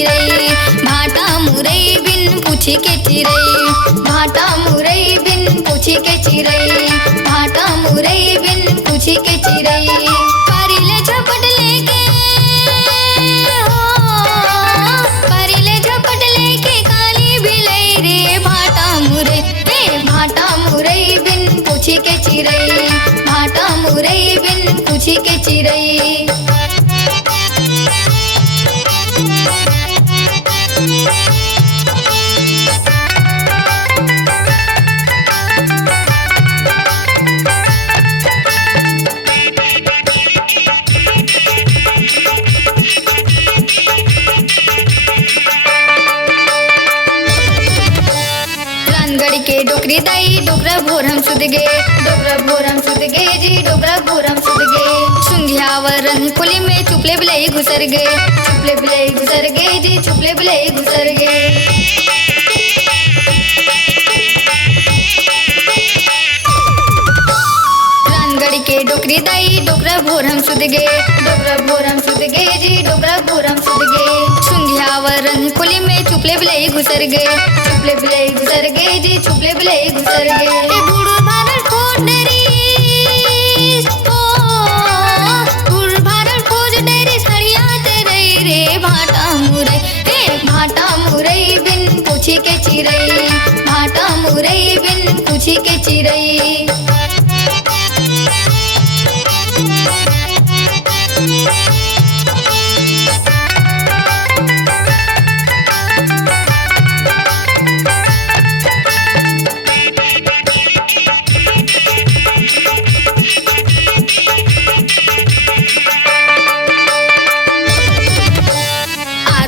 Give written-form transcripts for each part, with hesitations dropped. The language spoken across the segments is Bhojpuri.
चिरई, भाटा मुरई बिन पूछी के चिरई, भाटा मुरई बिन पूछी के चिरई, भाटा मुरई बिन पूछी के चिरई। परिले झपट लेके परिले झपट लेके काली बिलई रे भाटा मुरई, भाटा मुरई बिन पूछी के चिरई, भाटा मुरई बिन पूछी के चिरई। के डोकरी दाई डोकरा भोर हम सुध गे, डोकरा भोर हम सुध गे जी, डोकरा भोर हम सुध गे। सुंघियावरन कुली में चुपले बिलई घुसर गे, चुपले बिलई घुसर गे जी, चुपले बिलई घुसर गे। रानगढ़ के डोकरी दाई डोकरा भोर हम सुध गे, डोकरा भोर हम सुध गे जी, डोकरा भोर हम सुध गे। सुंघियावरन कुली में चुपले बिलई घुसर गे, चुपले बिलई घुसर गे जी, चुपले बिलई घुसर गे। बूढ़ भारत खोज डेरी बूढ़ भारत खोज डेरी सड़िया तेरे रे भाटा मुरई, भाटा मुरई बिन पूछी के चिरई, भाटा मुरई बिन पूछी के चिरई।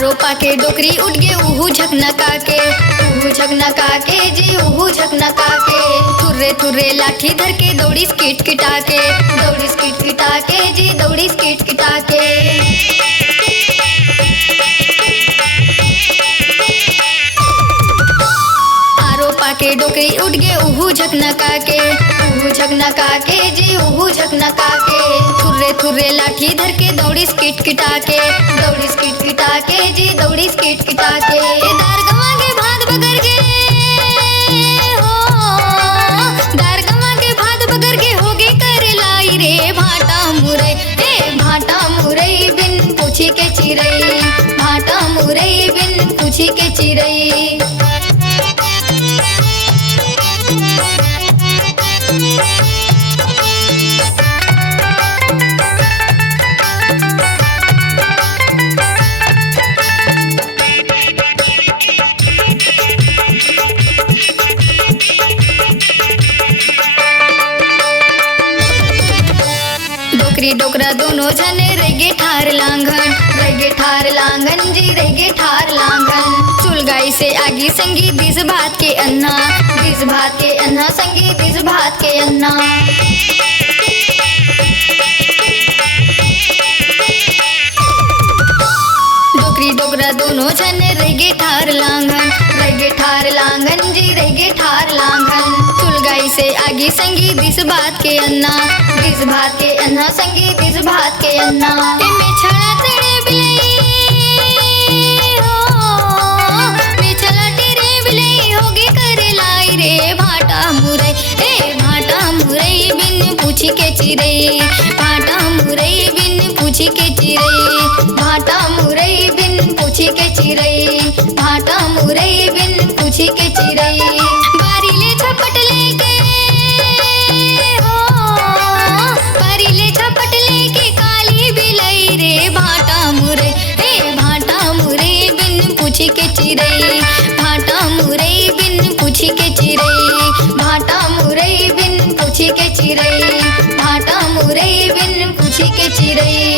रोपा के डोकरी उठ गे उहू झकनका के, उहू झकनका के जी, उहू झकनका के। थुर्रे थुर्रे लाठी धर के दौड़ी किट किटा के, दौड़ी किट किटा के जी, दौड़ी किट किटा के। आरोपा के डोकरी उठ गे उहू झकनका के, उहू झकनका के जी, उहू झकनका के। थुर्रे थुर्रे लाठी धर के दौड़ी किट किटा के, दौड़ी किट किटा के जी, दौड़ी किट किटा के। दारगमा के भात बगर के दारगमा के भात बगर के होगे कर लाई रे भाटा मुरई, भाटा मुरई बिन पूछी के चिरई, भाटा मुरई बिन पूछी के चिरई। डोकरा दोनों जने रगे ठार लांघन, रगे ठार लांघन जी, रगे ठार लांघन। चुलगाई से आगी संगी दिस भात के अन्ना, दिस भात के अन्ना संगी दिस भात के अन्ना। डोकरी डोकरा दोनों जने रगे ठार लांघन, रगे ठार लांघन जी, रगे ठार लांघन। चुलगाई से आगी संगी दिस भात के अन्ना, दिस भात के अन्ना संगी दिस भात के अन्ना। में छड़ा तेरे बिलई में छड़ा तेरे बिलई होगे कर लाई रे भाटा मुरई, भाटा मुरई बिन पूछी के चिरई, भाटा मुरई बिन पूछी के चिरई, भाटा मुरई बिन पूछी के चिरई, भाटा मुरई बिन पूछी के चिरई। बारीले झपट लेके परिले झपट लेके काली बिलई रे भाटा मुरई, भाटा मुरई बिन पूछी के चिरई, भाटा मुरई बिन पूछी के चिरई, भाटा मुरई बिन पूछी के चिरई, भाटा मुरई बिन पूछी के चिरई।